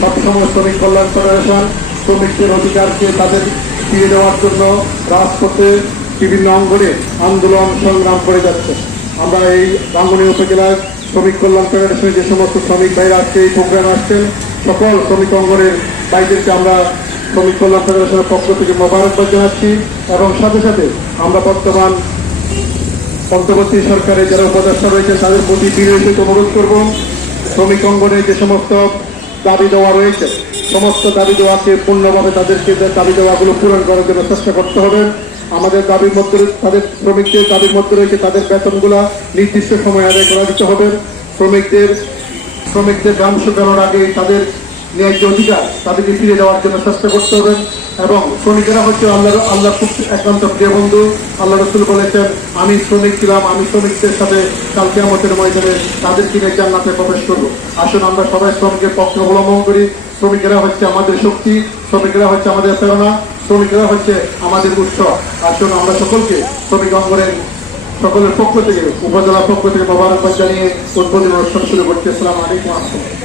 সবসময় শ্রমিক কল্যাণ ফেডারেশন শ্রমিকদের অধিকারকে তাদের ফিরিয়ে দেওয়ার জন্য রাজপথে বিভিন্ন অঙ্গনে আন্দোলন সংগ্রাম করে যাচ্ছে। আমরা এই বাঙ্গুনি উপজেলার শ্রমিক কল্যাণ ফেডারেশনের যে সমস্ত শ্রমিক ভাইরা আজকে এই প্রোগ্রামে আসছেন, সকল শ্রমিক অঙ্গনের ভাইদেরকে আমরা শ্রমিক কল্যাণ ফেডারেশনের পক্ষ থেকে মোবারকবাদ জানাচ্ছি এবং সাথে সাথে আমরা বর্তমান অন্তর্বর্তী সরকারের যারা উপদেষ্টা রয়েছে তাদের প্রতি বিরোধী অনুরোধ করব। শ্রমিক অঙ্গনে যে সমস্ত দাবি দেওয়া রয়েছে। সমস্ত দাবি দেওয়াকে পূর্ণভাবে তাদেরকে দাবি দেওয়াগুলো পূরণ করার জন্য চেষ্টা করতে হবে। আমাদের দাবির মধ্যে তাদের শ্রমিকদের দাবির মধ্যে রয়েছে, তাদের বেতনগুলা নির্দিষ্ট সময় আদায় করা দিতে হবে। শ্রমিকদের শ্রমিকদের গ্রাম শুকানোর আগে তাদের ন্যায্য অধিকার তাদেরকে ফিরে দেওয়ার জন্য চেষ্টা করতে হবে। এবং শ্রমিকেরা হচ্ছে আল্লাহ আল্লাহ খুব একান্ত প্রিয় বন্ধু। আল্লাহ রসুল বলেছেন, আমি শ্রমিক ছিলাম, আমি শ্রমিকদের সাথে কালকে আমাদের ময়দানে তাদের কিনে জান্নাতে প্রবেশ করব। আসুন আমরা সবাই শ্রমিকের পক্ষে অবলম্বন করি। শ্রমিকেরা হচ্ছে আমাদের শক্তি, শ্রমিকেরা হচ্ছে আমাদের প্রেরণা, শ্রমিকেরা হচ্ছে আমাদের উৎস। আসুন আমরা সকলকে শ্রমিক অঙ্গনের সকলের পক্ষ থেকে, উপজেলার পক্ষ থেকে মোবারকবাদ জানিয়ে উদ্বোধন অনুষ্ঠান শুরু করছি। আসসালামু আলাইকুম। রহমতুল্লাহ